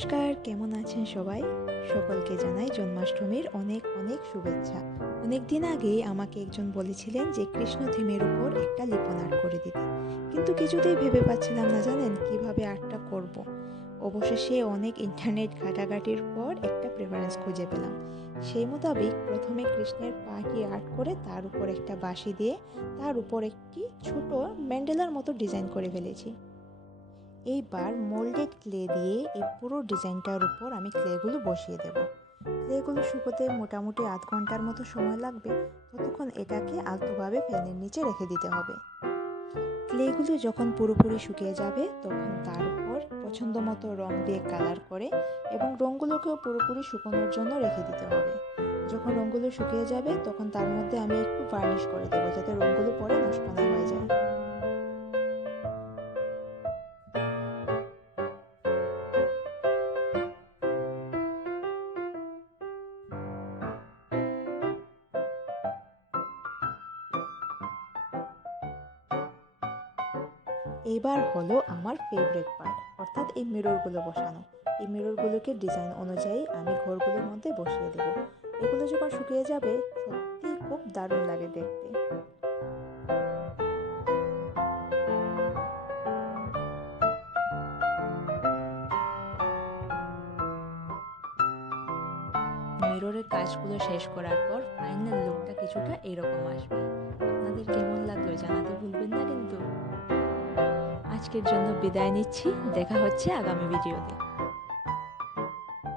নমস্কার, কেমন আছেন সবাই? সকলকে জানাই জন্মাষ্টমীর অনেক অনেক শুভেচ্ছা। অনেক দিন আগেই আমাকে একজন বলেছিলেন যে কৃষ্ণ থিমের উপর একটা লিপন আর্ট করে দিতে, কিন্তু কিছুতেই ভেবে পাচ্ছিলাম না, জানেন কিভাবে আর্টটা করব। অবশেষে অনেক ইন্টারনেট ঘাটাঘাটির পর একটা প্রেফারেন্স খুঁজে পেলাম। সেই মোতাবেক প্রথমে কৃষ্ণের পাটি আর্ট করে তার উপর একটা বাঁশি দিয়ে তার উপর একটি ছোট ম্যান্ডেলার মতো ডিজাইন করে ফেলেছি। এইবার মোল্ডেড ক্লে দিয়ে এই পুরো ডিজাইনটার উপর আমি ক্লেগুলো বসিয়ে দেব। ক্লেগুলো শুকোতে মোটামুটি আধ ঘন্টার মতো সময় লাগবে। ততক্ষণ এটাকে আলতোভাবে ফ্যানের নিচে রেখে দিতে হবে। ক্লেগুলো যখন পুরোপুরি শুকিয়ে যাবে তখন তার উপর পছন্দ মতো রং দিয়ে কালার করে এবং রঙগুলোকেও পুরোপুরি শুকোনোর জন্য রেখে দিতে হবে। যখন রঙগুলো শুকিয়ে যাবে তখন তার মধ্যে আমি একটু ভার্নিশ করে দেবো, যাতে রঙগুলো পরে নষ্ট না হয়ে যায়। এবার হলো আমার ফেভারিট পার্ট, অর্থাৎ এই মিররগুলো বসানো। এই মিররগুলোকে ডিজাইন অনুযায়ী আমি ঘরগুলোর মধ্যে বসিয়ে দেব। এগুলো যখন শুকিয়ে যাবে সত্যিই খুব দারুণ লাগে দেখতে। মিররের কাজগুলো শেষ করার পর ফাইনাল লুকটা কিছুটা এরকম আসবে। আপনাদের কেমন লাগলো জানাতে ভুলবেন না কিন্তু। আজকের জন্য বিদায় নিচ্ছি, দেখা হচ্ছে আগামী ভিডিওতে।